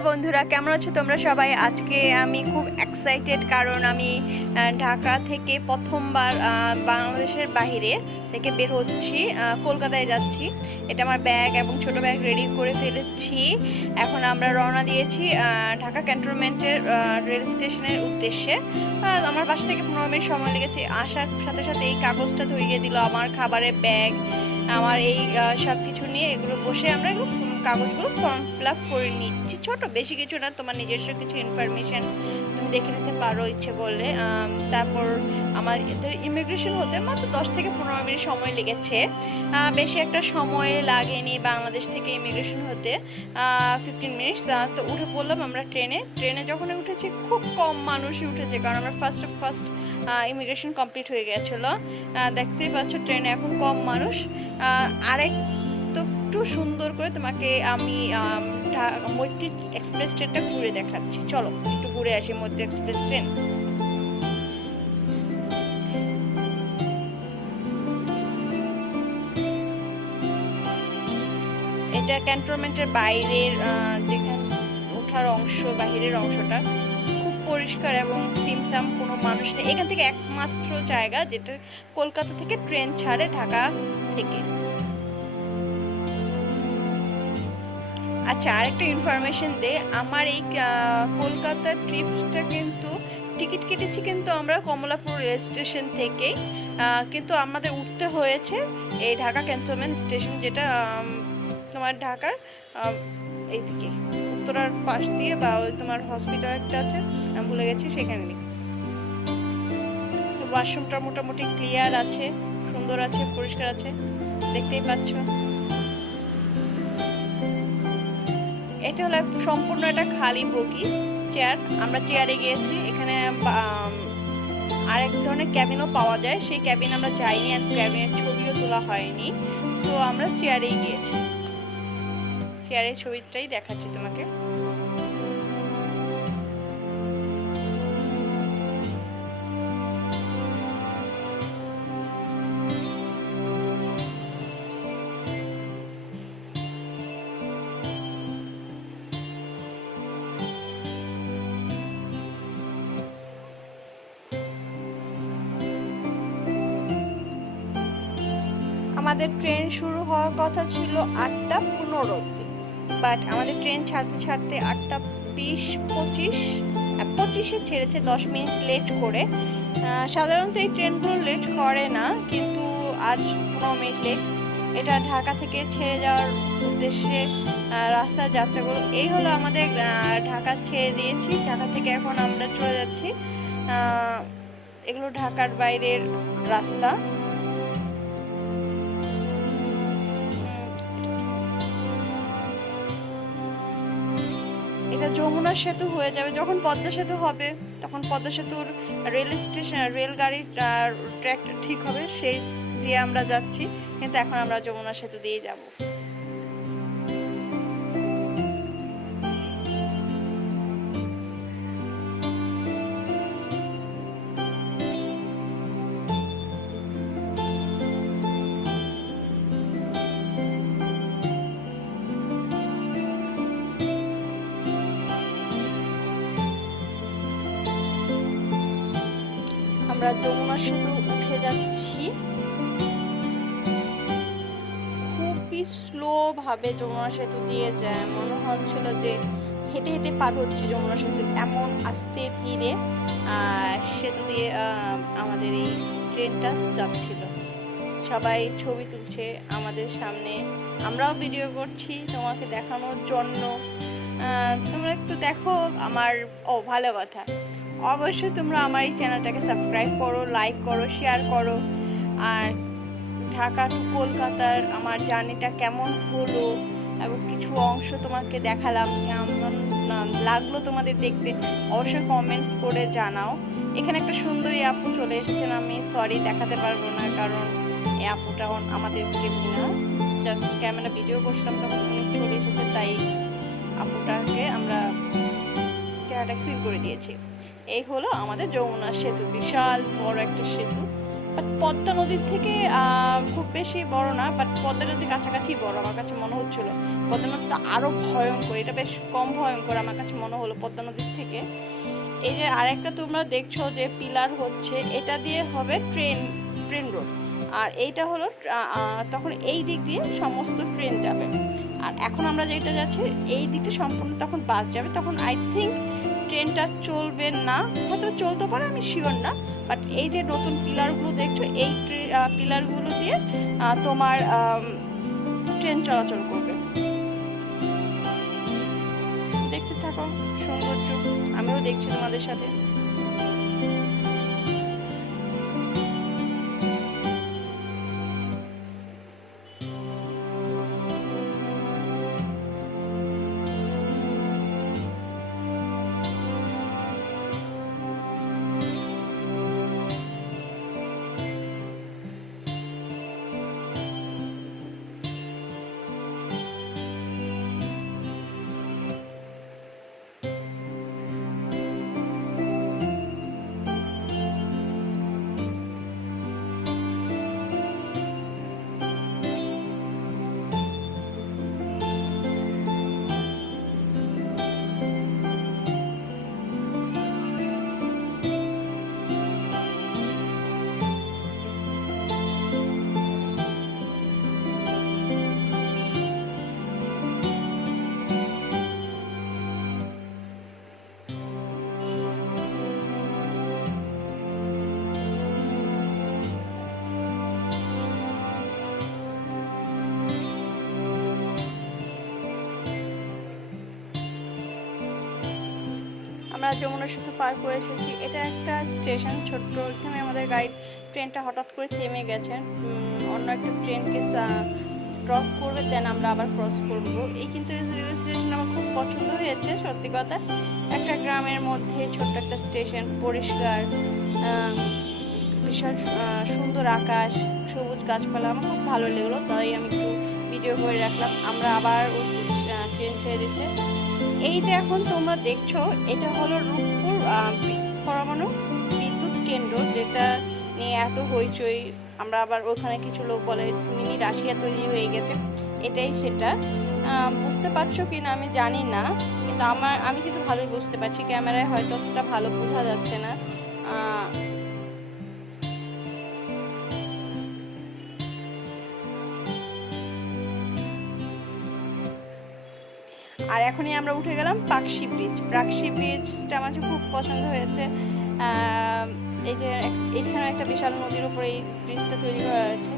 বন্ধুরা, কেমন আছো তোমরা সবাই? আজকে আমি খুব এক্সাইটেড, কারণ আমি ঢাকা থেকে প্রথমবার বাংলাদেশের বাইরে থেকে বের হচ্ছি, কলকাতায় যাচ্ছি। এটা আমার ব্যাগ এবং ছোট ব্যাগ রেডি করে ফেলেছি। এখন আমরা রওনা দিয়েছি ঢাকা ক্যান্টনমেন্টের রেল স্টেশনের উদ্দেশ্যে। আমার বাসা থেকে 15 মিনিট সময় লেগেছে। আসার সাথে সাথে এই কাগজটা ধরিয়ে দিল, আমার খাবারের ব্যাগ, আমার এই সব কিছু নিয়ে এগুলো বসে আমরা কাগজগুলো ফর্ম ফিল আপ করে নিচ্ছি। ছোট, বেশি কিছু না, তোমার নিজস্ব কিছু ইনফরমেশন তুমি দেখে নিতে পারো ইচ্ছে করলে। তারপর আমার এদের ইমিগ্রেশন হতে মাত্র 10 থেকে 15 মিনিট সময় লেগেছে, বেশি একটা সময় লাগেনি বাংলাদেশ থেকে ইমিগ্রেশন হতে, 15 মিনিটস। তো উঠে পড়লাম আমরা ট্রেনে যখন উঠেছি খুব কম মানুষই উঠেছে, কারণ আমরা ফার্স্ট ইমিগ্রেশন কমপ্লিট হয়ে গেছিলো। দেখতেই পাচ্ছ ট্রেনে এখন কম মানুষ। আরেক একটু সুন্দর করে তোমাকে আমি মৈত্রী এক্সপ্রেস ট্রেনটা ঘুরে দেখাচ্ছি। চলো একটু ঘুরে আসি মৈত্রী এক্সপ্রেস ট্রেন। এটা ক্যান্টনমেন্টের বাইরের যেখানে ওঠার অংশ, বাহিরের অংশটা খুব পরিষ্কার এবং সিমসাম, কোনো মানুষ নেই। এখান থেকে একমাত্র জায়গা যেটা কলকাতা থেকে ট্রেন ছাড়ে ঢাকা থেকে। আচ্ছা, আরেকটা ইনফরমেশন দে, আমার এই কলকাতার ট্রিপসটা কিন্তু টিকিট কেটেছি কিন্তু আমরা কমলাপুর রেল স্টেশন থেকে, কিন্তু আমাদের উঠতে হয়েছে এই ঢাকা ক্যান্টনমেন্ট স্টেশন, যেটা তোমার ঢাকার এইদিকে উত্তরার পাশ দিয়ে, বা ওই তোমার হসপিটালটা আছে, আমি ভুলে গেছি, সেখানে নেই। ওয়াশরুমটা মোটামুটি ক্লিয়ার আছে, সুন্দর আছে, পরিষ্কার আছে, দেখতেই পাচ্ছ। এটা হলো সম্পূর্ণ একটা খালি বগি, চেয়ার। আমরা চেয়ারে গিয়েছি। এখানে আরেক ধরনের ক্যাবিনও পাওয়া যায়, সেই ক্যাবিন আমরা যাইনি, আর ক্যাবিনের ছবিও তোলা হয়নি। সো আমরা চেয়ারেই গিয়েছি। চেয়ারের ছবিটাই দেখাচ্ছি তোমাকে। আমাদের ট্রেন শুরু হওয়ার কথা ছিল 8:15-তে, বাট আমাদের ট্রেন ছাড়তে 8:20-25-25-এ ছেড়েছে, 10 মিনিট লেট করে। সাধারণত এই ট্রেনগুলো লেট করে না, কিন্তু আজ 15 মিনিট লেট। এটা ঢাকা থেকে ছেড়ে যাওয়ার উদ্দেশ্যে রাস্তার যাত্রাগুলো। এই হলো আমাদের ঢাকা ছেড়ে দিয়েছি, ঢাকা থেকে এখন আমরা চলে যাচ্ছি। এগুলো ঢাকার বাইরের রাস্তা। এটা যমুনা সেতু হয়ে যাবে। যখন পদ্মা সেতু হবে তখন পদ্মা সেতুর রেল স্টেশন, রেলগাড়ির ট্র্যাকটা ঠিক হবে, সেই দিয়ে আমরা যাচ্ছি, কিন্তু এখন আমরা যমুনা সেতু দিয়ে যাব। আমরা যমুনা সেতু উঠে যাচ্ছি, খুবই স্লো ভাবে যমুনা সেতু দিয়ে যায়, মনে হচ্ছিল যে হেঁটে হেঁটে পার হচ্ছে যমুনা সেতু, এমন আস্তে ধীরে সেতু দিয়ে আমাদের এই ট্রেনটা যাচ্ছিল। সবাই ছবি তুলছে আমাদের সামনে, আমরাও ভিডিও করছি তোমাকে দেখানোর জন্য। তোমরা একটু দেখো আমার। ভালো কথা, অবশ্যই তোমরা আমার এই চ্যানেলটাকে সাবস্ক্রাইব করো, লাইক করো, শেয়ার করো। আর ঢাকা টু কলকাতার আমার জার্নিটা কেমন হলো এবং কিছু অংশ তোমাকে দেখালাম, কেমন লাগলো তোমাদের দেখতে, অবশ্যই কমেন্টস করে জানাও। এখানে একটা সুন্দরী আপু চলে এসেছেন, আমি সরি দেখাতে পারবো না, কারণ এই আপুটা আমাদের কেমনি না, জাস্ট ক্যামেরা ভিডিও করছিলাম তখন উনি চলে এসেছে, তাই আপুটাকে আমরা চেহারাটা সিল করে দিয়েছি। এই হলো আমাদের যমুনা সেতু, বিশাল বড় একটা সেতু। বাট পদ্মা নদীর থেকে খুব বেশি বড় না, বাট পদ্মা নদীর কাছাকাছি বড় আমার কাছে মনে হচ্ছিল। পদ্মা নদীটা আরও ভয়ঙ্কর, এটা বেশ কম ভয়ঙ্কর আমার কাছে মনে হলো পদ্মা নদীর থেকে। এই যে আরেকটা তোমরা দেখছো যে পিলার হচ্ছে, এটা দিয়ে হবে ট্রেন রোড, আর এইটা হলো তখন এই দিক দিয়ে সমস্ত ট্রেন যাবে। আর এখন আমরা যেটা যাচ্ছি এই দিকটা সম্পূর্ণ তখন বাস যাবে। তখন আই থিঙ্ক ট্রেনটা চলবে না, হয়তো চলতে পারে, আমি শিওর না। বাট এই যে নতুন পিলারগুলো দেখছো, এই পিলারগুলো দিয়ে তোমার ট্রেন চলাচল করবে। দেখতে থাকো সৌন্দর্য, আমিও দেখছি তোমাদের সাথে। আমরা যমুনা সেতু পার করে এসেছি। এটা একটা স্টেশন ছোট্ট, এখানে আমাদের গাইড ট্রেনটা হঠাৎ করে থেমে গেছেন, অন্য একটা ট্রেনকে ক্রস করবে, দেন আমরা আবার ক্রস করব। এই কিন্তু রেলওয়ে স্টেশন আমার খুব পছন্দ হয়েছে সত্যি কথা। একটা গ্রামের মধ্যে ছোট্ট একটা স্টেশন, পরিষ্কার, বিশাল সুন্দর আকাশ, সবুজ গাছপালা, আমার খুব ভালো লাগলো, তাই আমি একটু ভিডিও করে রাখলাম। আমরা আবার ট্রেন ছেড়ে দিচ্ছে। এই যে এখন তোমরা দেখছো, এটা হলো রূপপুর পরমাণু বিদ্যুৎ কেন্দ্র, যেটা নিয়ে এত হইচই। আমরা আবার ওখানে কিছু লোক বলে মিনি রাশিয়া তৈরি হয়ে গেছে, এটাই সেটা। বুঝতে পারছো কি না আমি জানি না, কিন্তু আমি কিন্তু ভালোই বুঝতে পারছি, ক্যামেরায় হয়তো অতটা ভালো বোঝা যাচ্ছে না। আর এখনই আমরা উঠে গেলাম পাকশি ব্রিজটা আমার খুব পছন্দ হয়েছে। এই যে এখানে একটা বিশাল নদীর উপরে এই ব্রিজটা তৈরি করা হয়েছে।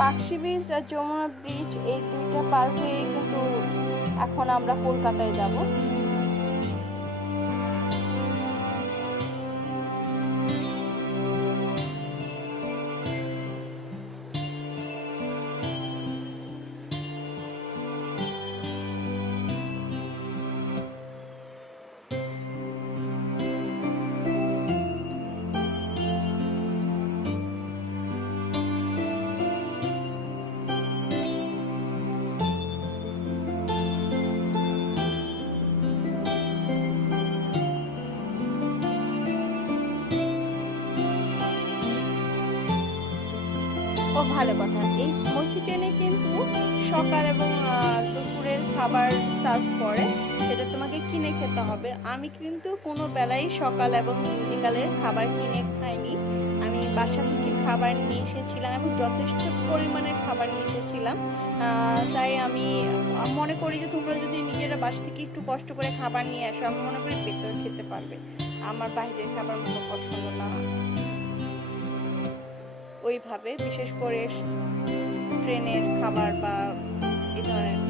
পাকশি ব্রিজ আর যমুনা ব্রিজ, এই দুইটা পার হয়ে কিন্তু এখন আমরা কলকাতায় যাব। ও ভালো কথা, এই মৈত্রী ট্রেনে কিন্তু সকাল এবং দুপুরের খাবার সার্ভ করে, সেটা তোমাকে কিনে খেতে হবে। আমি কিন্তু কোনো বেলায় সকাল এবং বিকালের খাবার কিনে খাইনি, আমি বাসা থেকে খাবার নিয়ে এসেছিলাম এবং যথেষ্ট পরিমাণের খাবার নিয়ে এসেছিলাম। তাই আমি মনে করি যে তোমরা যদি নিজেরা বাসা থেকে একটু কষ্ট করে খাবার নিয়ে আসো, আমি মনে করি ভেতরে খেতে পারবে। আমার বাইরের খাবার মতো পছন্দ না ওইভাবে, বিশেষ করে ট্রেনের খাবার বা এই ধরনের।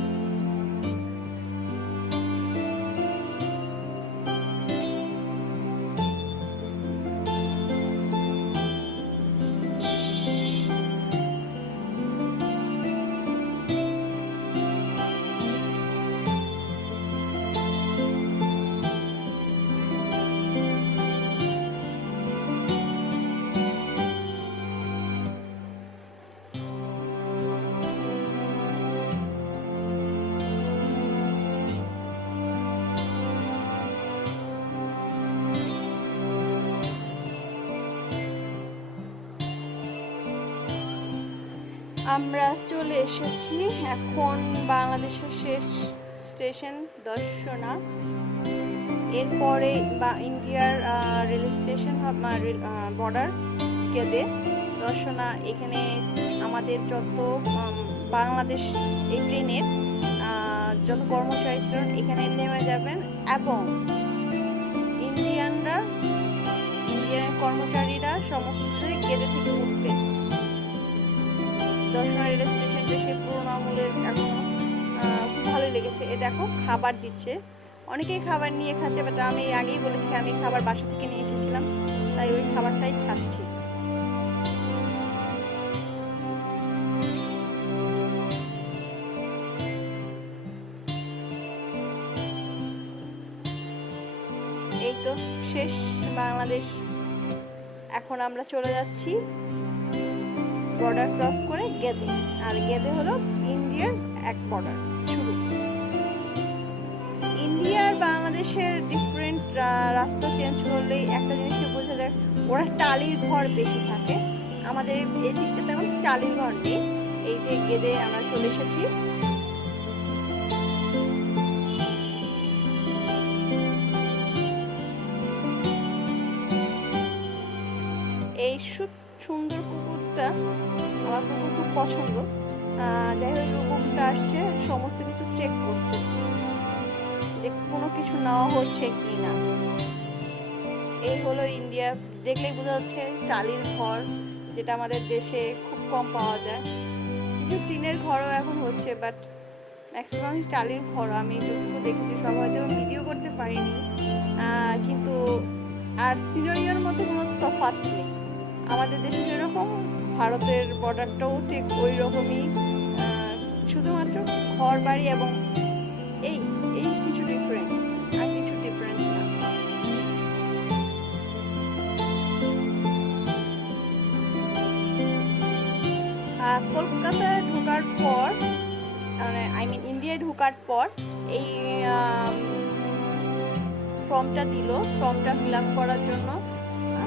আমরা চলে এসেছি এখন বাংলাদেশের শেষ স্টেশন দর্শনা। এরপরে বা ইন্ডিয়ার rail station border Gede Darshana. এখানে আমাদের যত বাংলাদেশ এই ট্রেনের যত কর্মচারী ছিলেন এখানে নেমে যাবেন এবং ইন্ডিয়ান কর্মচারীরা সমস্ত গেদে থেকে উঠবেন। দর্শনা রেল স্টেশনটা সে পুরোনো আমলের, এখন খুব ভালোই লেগেছে। এ দেখো খাবার দিচ্ছে, অনেকেই খাবার নিয়ে খাচ্ছে, বাট আমি আগেই বলেছি আমি খাবার বাসা থেকে নিয়ে এসেছিলাম, তাই ওই খাবারটাই খাচ্ছি। এই তো শেষ বাংলাদেশ। এখন আমরা চলে যাচ্ছি বর্ডার ক্রস করে গেদে, আর গেদে হলো ইন্ডিয়ার এক বর্ডার শুরু। ইন্ডিয়া আর বাংলাদেশের ডিফারেন্ট রাস্তা চেঞ্জ করলেই একটা জিনিসকে বোঝা যায়, ওরা টালির ঘর বেশি থাকে, আমাদের এই দিকটা তেমন টালির ঘর নেই। এই যে গেদে আমরা চলে এসেছি। এই সুন্দর কুকুরটা, আমার কুকুর খুব পছন্দ। যাই হোক কুকুরটা আসছে, সমস্ত কিছু চেক করছে যে কোনো কিছু নেওয়া হচ্ছে কি না। এই হলো ইন্ডিয়া, দেখলেই বোঝা যাচ্ছে টালির ঘর, যেটা আমাদের দেশে খুব কম পাওয়া যায়। কিছু টিনের ঘরও এখন হচ্ছে, বাট ম্যাক্সিমাম টালির ঘর আমি যতটুকু দেখেছি। সব হয়তো ভিডিও করতে পারিনি, কিন্তু আর সিনারিওর মধ্যে কোনো তফাৎ নেই। আমাদের দেশে যেরকম ভারতের বর্ডারটাও ঠিক ওই রকমই, শুধুমাত্র ঘর বাড়ি এবং এই এই কিছু ডিফারেন্ট, আর কিছু ডিফারেন্স না। কলকাতায় ঢোকার পর, মানে ইন্ডিয়ায় ঢোকার পর এই ফর্মটা দিল। ফর্মটা ফিল আপ করার জন্য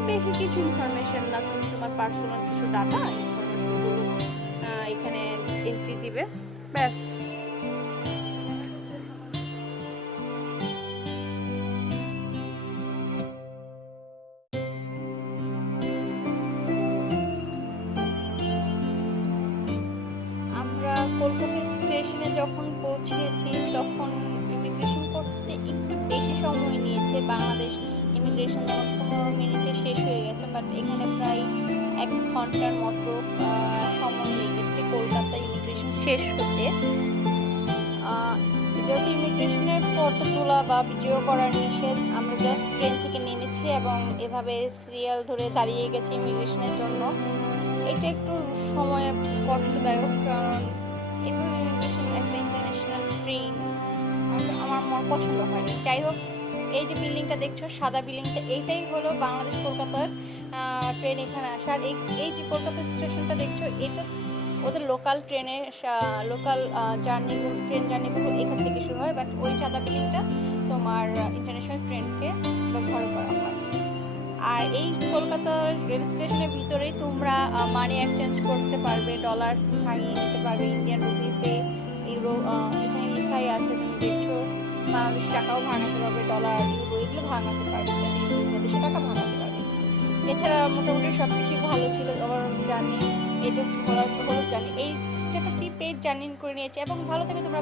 বেশি কিছু ইনফরমেশন না, তুমি তোমার পার্সোনাল কিছু ডাটা ইনফরমেশনগুলো এখানে এন্ট্রি দিবে, ব্যাস। আমরা কলকাতা স্টেশনে যখন পৌঁছেছি তখন ইমিগ্রেশন করতে একটু বেশি সময় নিয়েছে। বাংলাদেশ ইমিগ্রেশন 15 মিনিটে শেষ হয়ে গেছে, বাট এখানে প্রায় 1 ঘন্টার মতো সময় লেগেছে কলকাতা ইমিগ্রেশন শেষ হতে। যেহেতু ইমিগ্রেশনের ফটো তোলা বা ভিডিও করার নিষেধ, আমরা জাস্ট ট্রেন থেকে নেমেছি এবং এভাবে সিরিয়াল ধরে দাঁড়িয়ে গেছি ইমিগ্রেশনের জন্য। এটা একটু সময় কষ্টদায়ক, কারণ এভাবে ইমিগ্রেশন একটা ইন্টারন্যাশনাল ট্রেন আমার পছন্দ হয়নি। যাই হোক, এই যে বিল্ডিংটা দেখছো, সাদা বিল্ডিংটা, এইটাই হলো বাংলাদেশ কলকাতার ট্রেন এখানে আসা। আর এই যে কলকাতা স্টেশনটা দেখছো, এটা ওদের লোকাল ট্রেনের লোকাল ট্রেন জার্নিগুলো এখান থেকে শুরু হয়, বাট ওই সাদা বিল্ডিংটা তোমার ইন্টারন্যাশনাল ট্রেনকে ব্যবহার করা হয়। আর এই কলকাতার রেল স্টেশনের ভিতরেই তোমরা মানি এক্সচেঞ্জ করতে পারবে, ডলার ভাঙিয়ে নিতে পারবে ইন্ডিয়ান রুপিতে, ইউরো এখানে লেখাই আছে, তুমি দেখছো। বাংলাদেশ টাকাও ভাঙাতে পারবে, ডলার, ইউরো এগুলো ভাঙাতে পারবে, বাংলাদেশে টাকা ভাঙাতে পারবে। এছাড়া মোটামুটি সব কিছুই ভালো ছিল। আবার জানি এটা হচ্ছে হলুদ জানি, এই একটা প্রিপেড জার্নি করে নিয়েছে এবং ভালো থেকে তোমরা